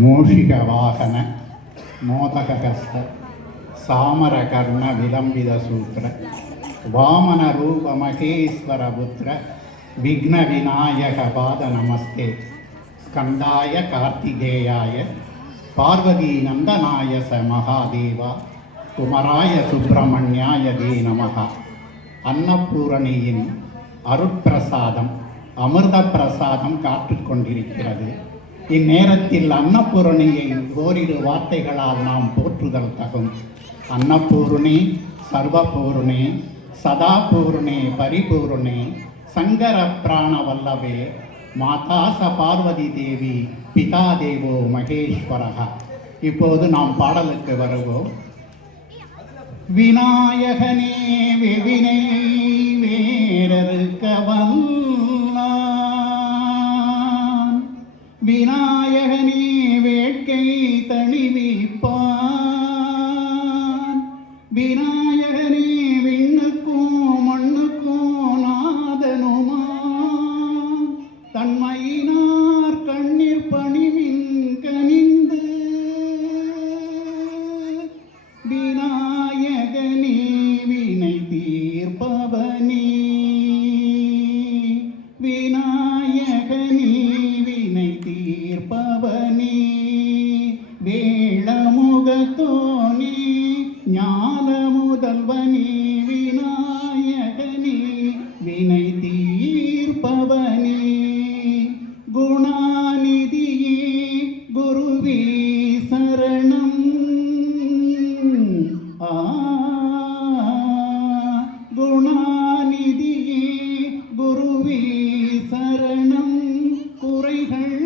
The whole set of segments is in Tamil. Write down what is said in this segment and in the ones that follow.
மூஷிகவாகன மோதகஸ்த சாமரகர்ண விலம்பித சூத்திர வாமன ரூப மகேஸ்வர புத்திர விக்ன விநாயக பாத நமஸ்தே ஸ்கந்தாய கார்த்திகேயாய பார்வதி நந்தனாய ச மகாதேவா குமராய சுப்பிரமணியாய தே நமஹ. அன்னபூரணியின் அருட்பிரசாதம் அமிர்த பிரசாதம் காற்றுக்கொண்டிருக்கிறது. இந்நேரத்தில் அன்னபூரணியை ஓரிரு வார்த்தைகளால் நாம் போற்றுதல் தகும். அன்னபூர்ணி சர்வபூர்ணே சதாபூர்ணே பரிபூர்ணே சங்கர பிராண வல்லவே மாதா ச பார்வதி தேவி பிதா தேவோ மகேஸ்வரக. இப்போது நாம் பாடலுக்கு வருவோம். விநாயகனே விவினை வேறறுக்க வல்லான், விநாயகனே வேட்கை தணிவிப்பான், விநாயகனே விண்ணுக்கும் மண்ணுக்கும் நாதனுமான், தன்மையினார் கண்ணீர் பணிவின் கனிந்து விநாயகனே வினை தீர்ப்பவனே, விநாயகனே வினை தீர்ப்பவனே, வேளமுகத்தோனே ஞான முதல்வனே, விநாயகனே வினை தீர்ப்பவனே, குணாநிதியே குருவே சரணம். குணாநிதியே குருவே சரணம், குறைகள்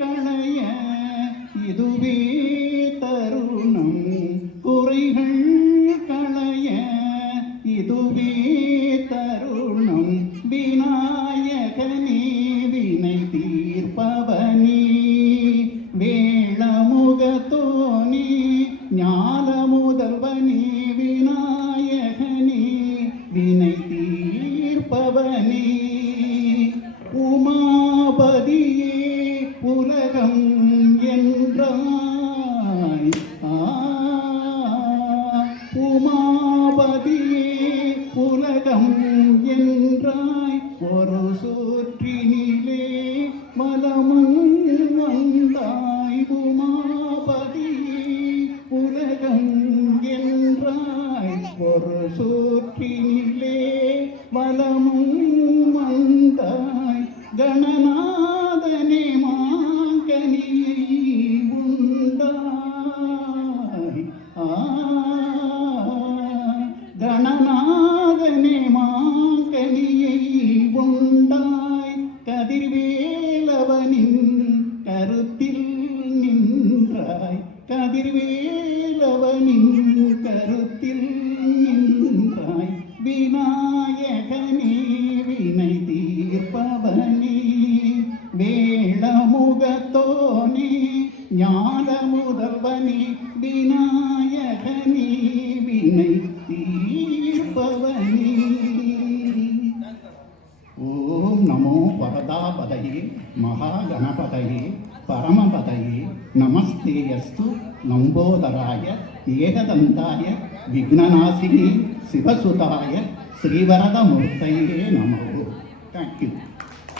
களைய இதுவே தருணம், குறைகள் களைய இதுவே தருணம், விநாயகனே வினை தீர்ப்பவனே, வேளமுகத்தோனே ஞான முதல்வனே, விநாயகனே வினை தீர்ப்பவனே, உமாபதியே உலகம் என்றாய், உமாபதியே உலகம் என்றாய், ஒரு சூற்றினிலே வலமும் வந்தாய், உமாபதியே உலகம் என்றாய், ஒரு சூற்றினிலே வலமும் வந்தாய், கணநாதனே மாங்கனியை உண்டாய், கணநாதனே மாங்கனியை உண்டாய், கதிர்வேலவனின் கருத்தில் நின்றாய், கதிர்வேலவனின் கருத்தில் நின்றாய், விநாயகனே வினை தீர்ப்பவனே, வேளமுகத்தோனே ஞான முதல்வனே, விநாயகனே வினை தீர்ப்பவனே. ஓம் நமோ வரதாபதயே மகாகணபதயே பரமபதயே நமஸ்தேயஸ்து லம்போதராய ஏகதந்தாய விக்னநாசினி சிவசுதாய ஸ்ரீவரதமூர்த்தயே நமோ. தேங்க்யூ.